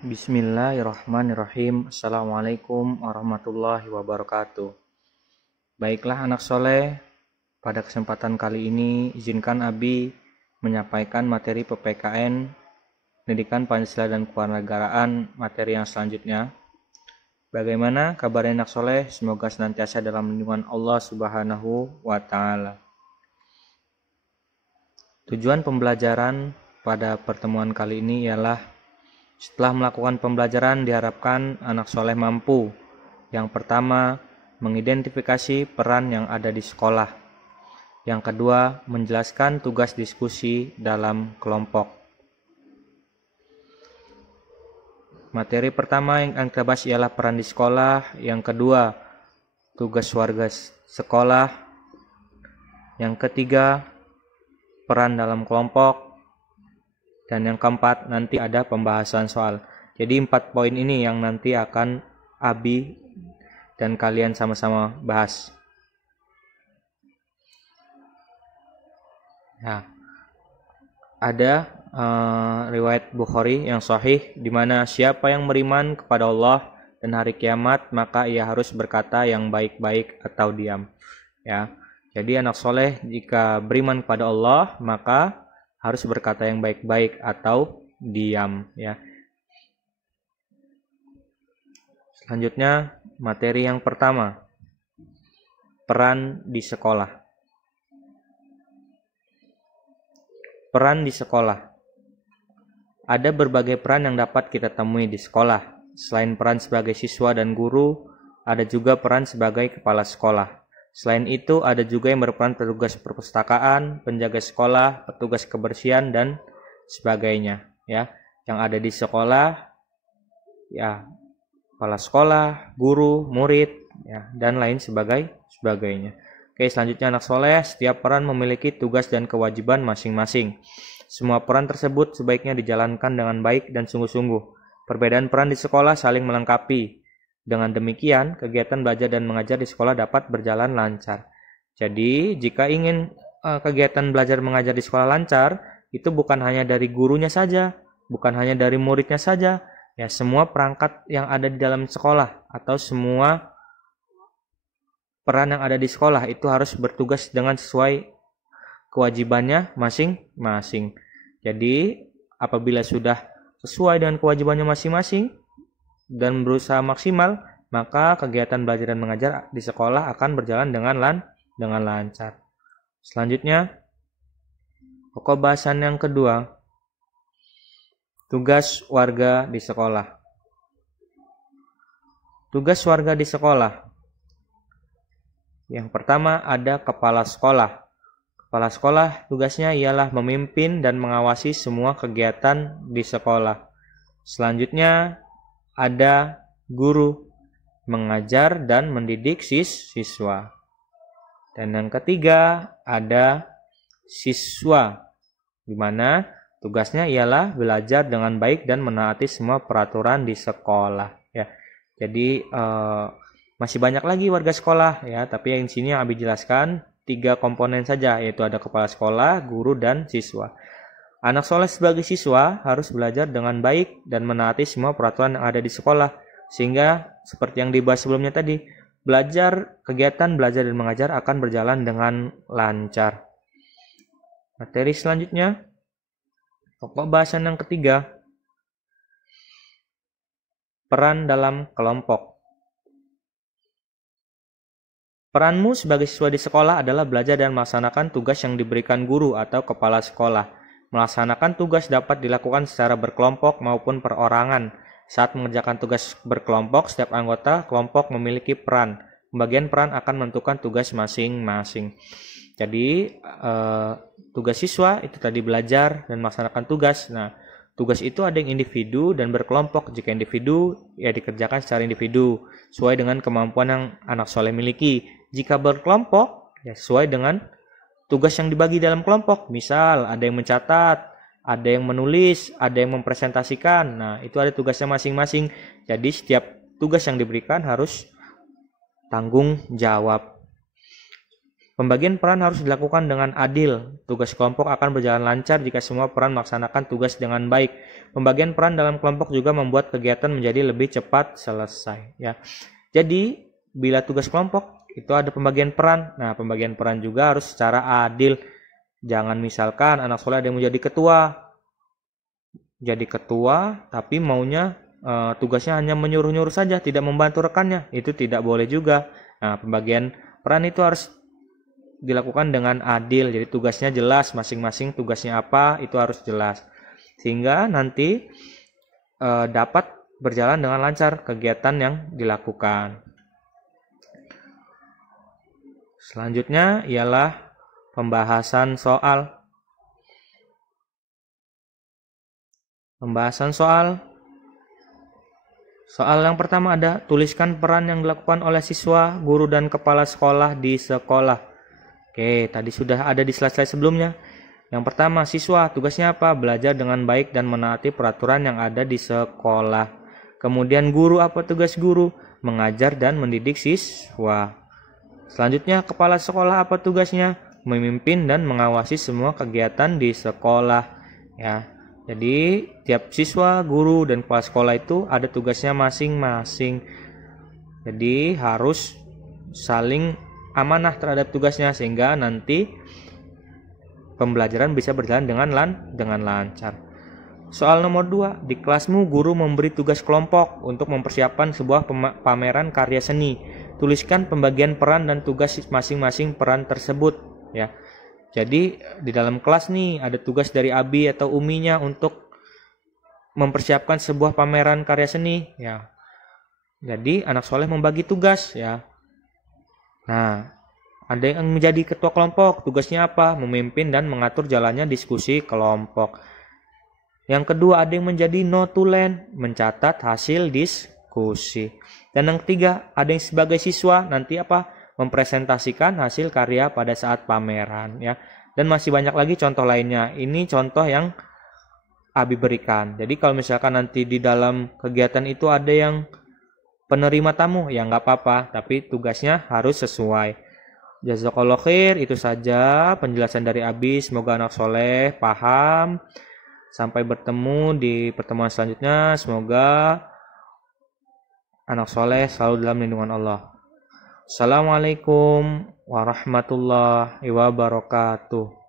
Bismillahirrahmanirrahim. Assalamualaikum warahmatullahi wabarakatuh. Baiklah anak soleh, pada kesempatan kali ini izinkan Abi menyampaikan materi PPKN Pendidikan Pancasila dan Kewarganegaraan materi yang selanjutnya. Bagaimana kabar anak soleh? Semoga senantiasa dalam lindungan Allah Subhanahu wa Ta'ala. Tujuan pembelajaran pada pertemuan kali ini ialah setelah melakukan pembelajaran diharapkan anak soleh mampu. Yang pertama, mengidentifikasi peran yang ada di sekolah. Yang kedua, menjelaskan tugas diskusi dalam kelompok. Materi pertama yang kita bahas ialah peran di sekolah. Yang kedua, tugas warga sekolah. Yang ketiga, peran dalam kelompok. Dan yang keempat, nanti ada pembahasan soal. Jadi 4 poin ini yang nanti akan Abi dan kalian sama-sama bahas. Nah, ada riwayat Bukhari yang sahih di mana siapa yang beriman kepada Allah dan hari kiamat maka ia harus berkata yang baik-baik atau diam. Ya. Jadi anak soleh jika beriman kepada Allah maka harus berkata yang baik-baik atau diam, ya. Selanjutnya materi yang pertama, peran di sekolah. Peran di sekolah. Ada berbagai peran yang dapat kita temui di sekolah. Selain peran sebagai siswa dan guru, ada juga peran sebagai kepala sekolah. Selain itu, ada juga yang berperan petugas perpustakaan, penjaga sekolah, petugas kebersihan, dan sebagainya. Ya, yang ada di sekolah, ya, kepala sekolah, guru, murid, ya, dan lain sebagainya. Oke, selanjutnya anak soleh, setiap peran memiliki tugas dan kewajiban masing-masing. Semua peran tersebut sebaiknya dijalankan dengan baik dan sungguh-sungguh. Perbedaan peran di sekolah saling melengkapi. Dengan demikian, kegiatan belajar dan mengajar di sekolah dapat berjalan lancar. Jadi, jika ingin kegiatan belajar mengajar di sekolah lancar, itu bukan hanya dari gurunya saja, bukan hanya dari muridnya saja, ya semua perangkat yang ada di dalam sekolah atau semua peran yang ada di sekolah itu harus bertugas dengan sesuai kewajibannya masing-masing. Jadi, apabila sudah sesuai dengan kewajibannya masing-masing dan berusaha maksimal, maka kegiatan belajar dan mengajar di sekolah akan berjalan dengan lancar. Selanjutnya, pokok bahasan yang kedua, tugas warga di sekolah. Tugas warga di sekolah. Yang pertama ada kepala sekolah. Kepala sekolah tugasnya ialah memimpin dan mengawasi semua kegiatan di sekolah. Selanjutnya ada guru, mengajar dan mendidik siswa. Dan yang ketiga ada siswa, di mana tugasnya ialah belajar dengan baik dan menaati semua peraturan di sekolah. Ya, jadi masih banyak lagi warga sekolah, ya. Tapi yang sini yang Abi jelaskan 3 komponen saja, yaitu ada kepala sekolah, guru dan siswa. Anak soleh sebagai siswa harus belajar dengan baik dan menaati semua peraturan yang ada di sekolah. Sehingga seperti yang dibahas sebelumnya tadi, kegiatan belajar dan mengajar akan berjalan dengan lancar. Materi selanjutnya, pokok bahasan yang ketiga, peran dalam kelompok. Peranmu sebagai siswa di sekolah adalah belajar dan melaksanakan tugas yang diberikan guru atau kepala sekolah. Melaksanakan tugas dapat dilakukan secara berkelompok maupun perorangan. Saat mengerjakan tugas berkelompok, setiap anggota kelompok memiliki peran. Pembagian peran akan menentukan tugas masing-masing. Jadi, tugas siswa itu tadi belajar dan melaksanakan tugas. Nah, tugas itu ada yang individu dan berkelompok. Jika individu, ya dikerjakan secara individu, sesuai dengan kemampuan yang anak soleh miliki. Jika berkelompok, ya sesuai dengan tugas yang dibagi dalam kelompok. Misal ada yang mencatat, ada yang menulis, ada yang mempresentasikan. Nah, itu ada tugasnya masing-masing. Jadi setiap tugas yang diberikan harus tanggung jawab. Pembagian peran harus dilakukan dengan adil. Tugas kelompok akan berjalan lancar jika semua peran melaksanakan tugas dengan baik. Pembagian peran dalam kelompok juga membuat kegiatan menjadi lebih cepat selesai, ya. Jadi, bila tugas kelompok itu ada pembagian peran. Nah, pembagian peran juga harus secara adil. Jangan misalkan anak soleh ada yang menjadi ketua, tapi maunya tugasnya hanya menyuruh-nyuruh saja, tidak membantu rekannya. Itu tidak boleh juga. Nah, pembagian peran itu harus dilakukan dengan adil. Jadi tugasnya jelas, masing-masing tugasnya apa itu harus jelas. Sehingga nanti dapat berjalan dengan lancar kegiatan yang dilakukan. Selanjutnya ialah pembahasan soal. Soal yang pertama ada tuliskan peran yang dilakukan oleh siswa, guru, dan kepala sekolah di sekolah. Oke, tadi sudah ada di slide-slide sebelumnya. Yang pertama, siswa tugasnya apa? Belajar dengan baik dan menaati peraturan yang ada di sekolah. Kemudian guru, apa tugas guru? Mengajar dan mendidik siswa. Selanjutnya, kepala sekolah apa tugasnya? Memimpin dan mengawasi semua kegiatan di sekolah, ya. Jadi, tiap siswa, guru, dan kepala sekolah itu ada tugasnya masing-masing. Jadi, harus saling amanah terhadap tugasnya sehingga nanti pembelajaran bisa berjalan dengan lancar. Soal nomor 2, di kelasmu guru memberi tugas kelompok untuk mempersiapkan sebuah pameran karya seni. Tuliskan pembagian peran dan tugas masing-masing peran tersebut, ya. Jadi di dalam kelas nih ada tugas dari Abi atau Uminya untuk mempersiapkan sebuah pameran karya seni, ya. Jadi anak soleh membagi tugas, ya. Nah, ada yang menjadi ketua kelompok, tugasnya apa? Memimpin dan mengatur jalannya diskusi kelompok. Yang kedua, ada yang menjadi notulen, mencatat hasil diskusi. Dan yang ketiga, ada yang sebagai siswa nanti apa? Mempresentasikan hasil karya pada saat pameran, ya. Dan masih banyak lagi contoh lainnya. Ini contoh yang Abi berikan. Jadi kalau misalkan nanti di dalam kegiatan itu ada yang penerima tamu, ya nggak apa-apa, tapi tugasnya harus sesuai. Jazakallah khair, itu saja penjelasan dari Abi. Semoga anak soleh paham. Sampai bertemu di pertemuan selanjutnya. Semoga anak soleh selalu dalam lindungan Allah. Assalamualaikum warahmatullahi wabarakatuh.